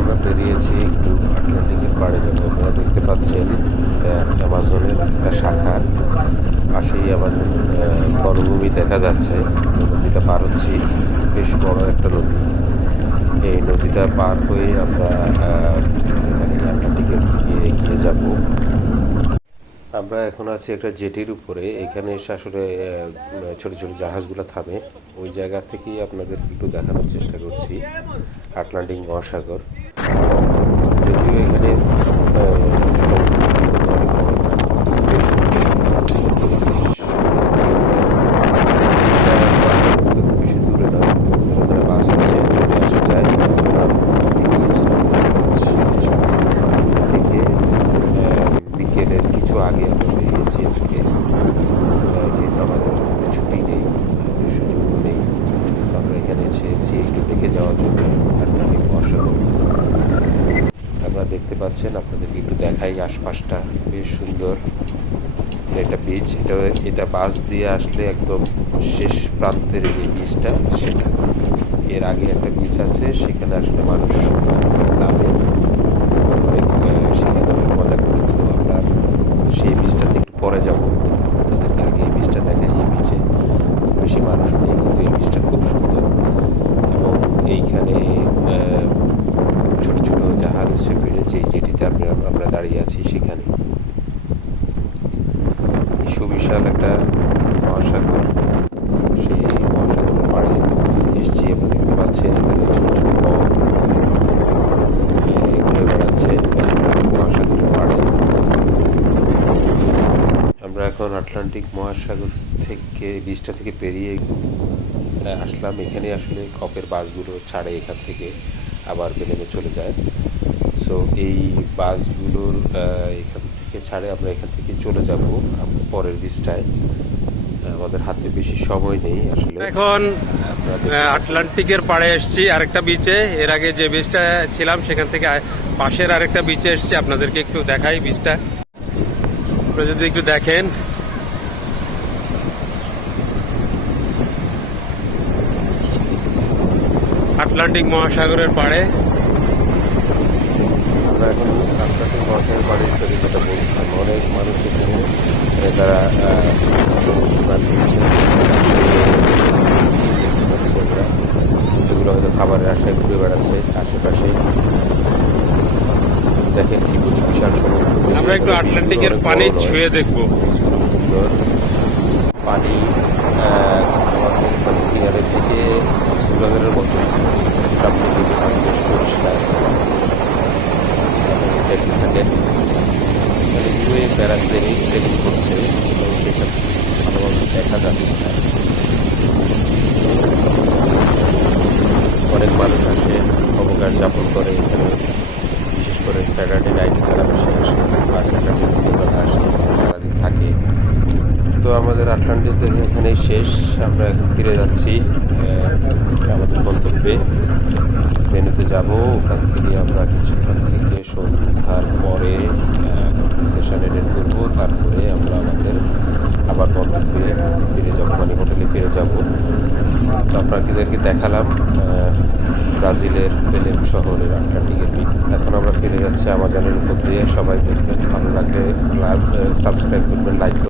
আমরা বেরিয়েছি একটু আটলান্টিকের পাড়ে যাবো। আপনারা দেখতে পাচ্ছেন অ্যামাজনের একটা শাখা, পাশেই আমাজন বনভূমি দেখা যাচ্ছে। নদীটা পার হচ্ছি, বেশ বড় একটা নদী। এই নদীটা পার হয়ে আমরা মানে আটলান্টিকের দিকে এগিয়ে যাব। আমরা এখন আছি একটা জেটির উপরে। এখানে এসে আসলে ছোট ছোট জাহাজগুলো থামে। ওই জায়গা থেকেই আপনাদেরকে একটু দেখানোর চেষ্টা করছি আটলান্টিক মহাসাগর। যদিও এখানে সমুদ্র অনেক বড়, বেশ খুব বেশি দূরে নয়। ওখানে বাস আছে, চলে আসা যায়। আমরা গিয়েছিলাম থেকে বিকেলের কিছু আগে আমরা বেরিয়েছি আজকে, যেহেতু আমাদের ছুটি নেই, সুযোগও নেই। তো আমরা এখানে এসেছি একটু দেখে যাওয়ার জন্য আটলান্টিক মহাসাগর। আপনারা দেখতে পাচ্ছেন, আপনাদেরকে একটু দেখাই আশপাশটা, বেশ সুন্দর। এটা বিচ, এটা বাস দিয়ে আসলে একদম শেষ প্রান্তের যে বিচটা সেটা। এর আগে একটা বিচ আছে, সেখানে আসলে মানুষ নামে, অনেক সেখানে অনেক মজা করেছে। আমরা সেই বিচটাতে একটু পরে যাব। আপনাদেরকে আগে এই বিচটা দেখাই। এই বিচে খুব বেশি মানুষ নেই, কিন্তু এই বিচটা খুব সুন্দর। এবং এইখানে ছোট ছোট জাহাজ এসে ফিরেছে এই যেটিতে আমরা দাঁড়িয়ে আছি সেখানে। সুবিশাল একটা মহাসাগর, সেই মহাসাগরের পাড়ে এসছি। আমরা দেখতে পাচ্ছেন এখানে ছোট ছোট ঘুরে বেড়াচ্ছে মহাসাগরের পাড়ে। আমরা এখন আটলান্টিক মহাসাগর থেকে বিচটা থেকে পেরিয়ে আসলাম। এখানে আসলে কপের বাসগুলো ছাড়ে এখান থেকে, আবার বেলেমে চলে যায়। সো এই বাসগুলোর এখান থেকে ছাড়ে, আমরা এখান থেকে চলে যাব পরের বিচটায়। আমাদের হাতে বেশি সময় নেই আসলে। এখন আটলান্টিকের পাড়ে এসেছি আরেকটা বিচে। এর আগে যে বিচটা ছিলাম সেখান থেকে পাশের আরেকটা বিচে এসেছি, আপনাদেরকে একটু দেখাই বিচটা। আপনারা যদি একটু দেখেন, আটলান্টিক মহাসাগরের পাড়ে। আমরা এখন আটলান্টিক মহাসাগরের পাড়ে যেটা বলছিলাম, অনেক মানুষ এখানে তারা স্নান দিচ্ছে। দেখতে পাচ্ছি আমরা, এগুলো হয়তো খাবারের আশায় ঘুরে বেড়াচ্ছে আশেপাশে। দেখেন কি বিশাল সমুদ্র। আমরা একটু আটলান্টিকের পানি ছুঁয়ে দেখবো। সুন্দর পানি, আমাদের কিনারের থেকে কক্সবাজারের মতো বেশ পরিষ্কার। দেখতে থাকেন, এগুলোই বেড়াতে সেভিং করছে এবং সেটা ভালোভাবে দেখা যাচ্ছে না। অনেক মানুষ আসে, অবকাশ যাপন করে এখানে, বিশেষ করে স্যাটারডে নাইট তারা বেশি আসে, বা স্যাটারডে তারা আসে, সারাদিন থাকে। তো আমাদের আটলান্টিক এখানেই শেষ। আমরা এখন ফিরে যাচ্ছি আমাদের গন্তব্যে, ভেন্যুতে যাব। ওখান থেকে আমরা কিছুক্ষণ থেকে সন্ধ্যার পরে সেশন এটেন্ড করবো। তারপরে আমরা আমাদের আবার গন্তব্যে ফিরে যাব, মানে হোটেলে ফিরে যাব। তো আপনাদেরকে দেখালাম ব্রাজিলের বেলেম শহরের আটলান্টিকের বিচ। এখন আমরা ফিরে যাচ্ছি আমাজনের উপর দিয়ে। সবাই দেখবেন, ভালো লাগলে সাবস্ক্রাইব করবেন, লাইক করবেন।